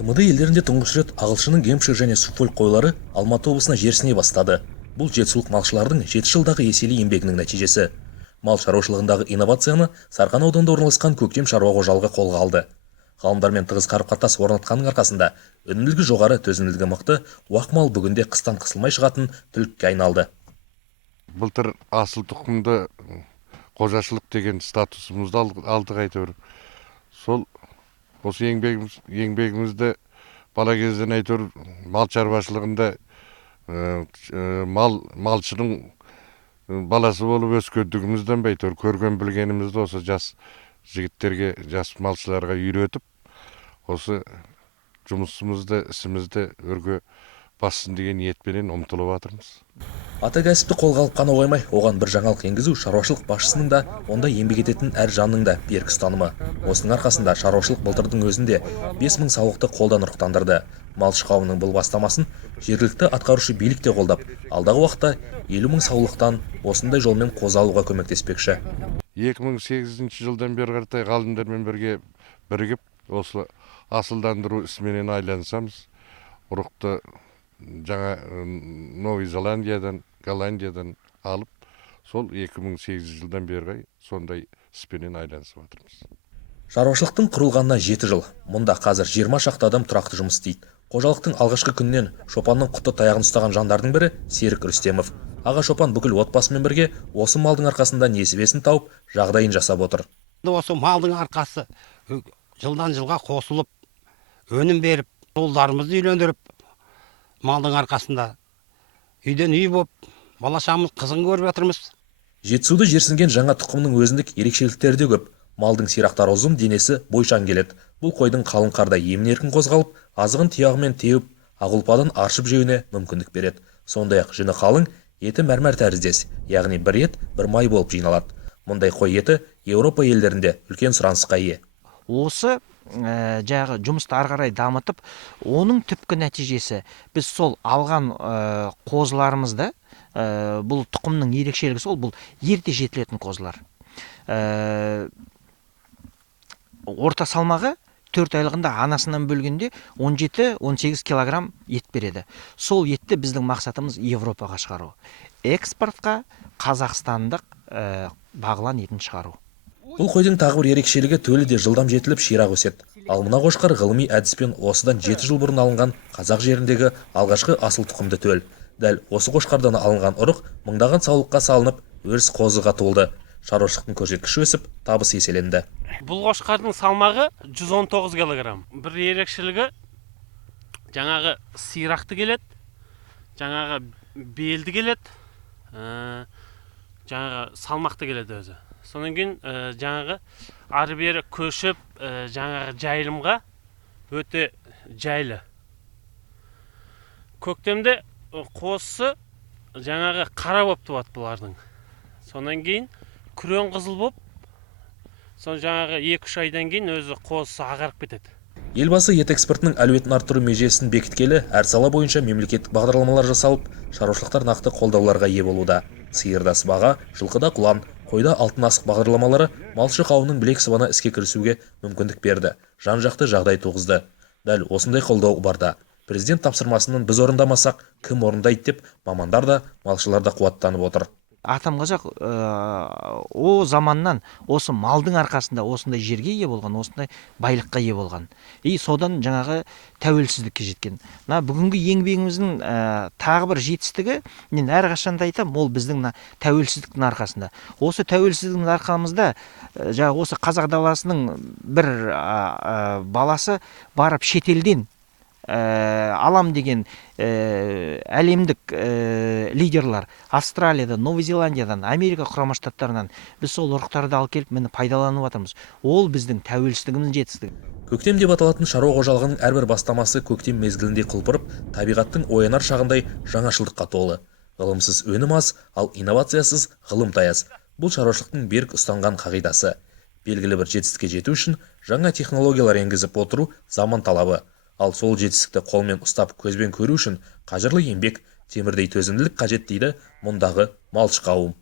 тмд елдерінде тұңғыш рет ағылшынның Гэмпшир және Суффолк қойлары Алматы облысына жерсіне бастады. Бұл жетісулық малшылардың 7 жылдағы еселі еңбегінің нәтижесі. Мал шаруашылығындағы инновацияны Сарқан ауданында орналасқан Көктем шаруа қожалығы қолға алды. Ғалымдармен тығыз қарым-қатынас орнатқанның арқасында өнімділігі жоғары, төзімділігі мықты, уақ мал бүгінде қыстан қысылмай шығатын түлікке айналды. Былтыр асыл тұқымды қожашылық деген статусымызды алдық әйтеуір. Сол осы еңбегімізді бала кезден әйтеуір мал шаруашылығында малшының баласы болып өскендігімізден әйтеуір көрген білгенімізді осы жас жігіттерге, жас малшыларға үйретіп, осы жұмысымызды, ісімізді өрге бассын деген ниетпенен ұмтылып жатырмыз. Ата кәсіпті қолға алып қана қоймай, оған бір жаңалық енгізу шаруашылық басшысының да, онда еңбек ететін әр жанның да берік ұстанымы. Осының арқасында шаруашылық былтырдың өзінде 5000 саулықты қолдан ұрықтандырды. Малшы қауымның бұл бастамасын жергілікті атқарушы билік те қолдап, алдағы уақытта 50 000 саулықтан осындай жолмен қозы алуға көмектеспекші. 2008 жылдан бері қаратай ғалымдармен бірігіп, осы асылдандыру ісіменен айлансамыз. Ұрықты жаңа Новый Зеландиядан, Голландиядан алып, сол 2008 жылдан бері сондай іспенен айланысып жатырмыз. Шаруашылықтың құрылғанына 7 жыл. Мұнда қазір 20 шақты адам тұрақты жұмыс істейді. Қожалықтың алғашқы күннен шопанның құтты таяғын ұстаған жандардың бірі Серік Рүстемов. Аға шопан бүкіл отбасымен бірге осы малдың арқасында несібесін тауып, жағдайын жасап отыр. Осы малдың арқасы жылдан жылға қосылып, өнім беріп, ұлдарымызды үйлендіріп, малдың арқасында үйден үй болып, балашамыз қызын көріп жатырмыз. Жетісуды жерсінген жаңа тұқымның өзіндік ерекшеліктері де көп. Малдың сирақтары ұзын, денесі бойшаң келеді. Бұл қойдың қалың қарда емін-еркін қозғалып, азығын тұяғымен теуіп, ақ ұлпадан аршып жеуіне мүмкіндік береді. Сондай-ақ жүні қалың, еті мәрмәр тәріздес, яғни бір ет, бір май болып жиналады. Мұндай қой еті Еуропа елдерінде үлкен сұранысқа ие. Осы жағы жұмысты ары қарай дамытып, оның түпкі нәтижесі біз сол алған қозыларымызды, бұл тұқымның ерекшелігі сол, бұл ерте жетілетін қозылар. Орта салмағы 4 айлығында анасынан бөлгенде 17-18 килограмм ет береді. Сол етті біздің мақсатымыз Европаға шығару. Экспортқа қазақстандық бағлан етін шығару. Бұл қойдың тағы бір ерекшелігі төлі де жылдам жетіліп ширақ өседі. Ал мына қошқар ғылыми әдіспен осыдан 7 жыл бұрын алынған қазақ жеріндегі алғашқы асыл тұқымды төл. Дәл осы қошқардан алынған ұрық мыңдаған саулыққа салынып, өріс қозыға толды. Шаруашылықтың көрсеткіші өсіп, табысы еселенді. Бұл қошқардың салмағы 119 килограмм. Бір ерекшелігі жаңағы сирақты келеді, жаңағы белді келеді, жаңағы салмақты келеді өзі. Сонан кейін жаңағы ары бері көшіп, жаңағы жайылымға өте жайлы. Көктемде қозысы жаңағы қара болып туады бұлардың. Сонан кейін күрең қызыл болып, сон жаңағы 2-3 айдан кейін өзі қозысы ағарып кетеді. Елбасы ет экспортының әлеуетін арттыру межесін бекіткелі, әр сала бойынша мемлекеттік бағдарламалар жасалып, шаруашылықтар нақты қолдауларға ие болуда. Сиырда сыбаға, жылқыда құлан, қойда алтын асық бағдарламалары малшы қауымның білек сыбана іске кірісуге мүмкіндік берді. Жан-жақты жағдай туғызды. Дәл осындай қолдау барда. Президент тапсырмасының біз орындамасақ, кім орындайды деп, мамандар да, малшылар да қуаттанып отыр. Атам қазақ о заманнан осы малдың арқасында осындай жерге ие болған, осындай байлыққа ие болған. Содан жаңағы тәуелсіздікке жеткен. Бүгінгі еңбегіміздің тағы бір жетістігі, мен әрқашанда айтам, ол біздің тәуелсіздіктің арқасында. Осы тәуелсіздіктің арқамызда осы қазақ даласының бір баласы барып шетелден алам деген әлемдік лидерлар Австралиядан, Новый Зеландиядан, Америка құрама штаттарынан біз сол ұрықтарды алып келіп, мені пайдаланып жатырмыз. Ол біздің тәуелсіздігіміздің жетістігі. Көктем деп аталатын шаруа қожалығының әрбір бастамасы көктем мезгілінде құлпырып, табиғаттың оянар шағындай жаңашылдыққа толы. Ғылымсыз өнім аз, ал инновациясыз ғылым таяз. Бұл шаруашылықтың берік ұстанған қағидасы. Белгілі бір жетістікке жету үшін жаңа технологиялар енгізіп отыру заман талабы. Ал сол жетістікті қолмен ұстап көзбен көру үшін қажырлы еңбек, темірдей төзімділік қажет дейді мұндағы малшы қауым.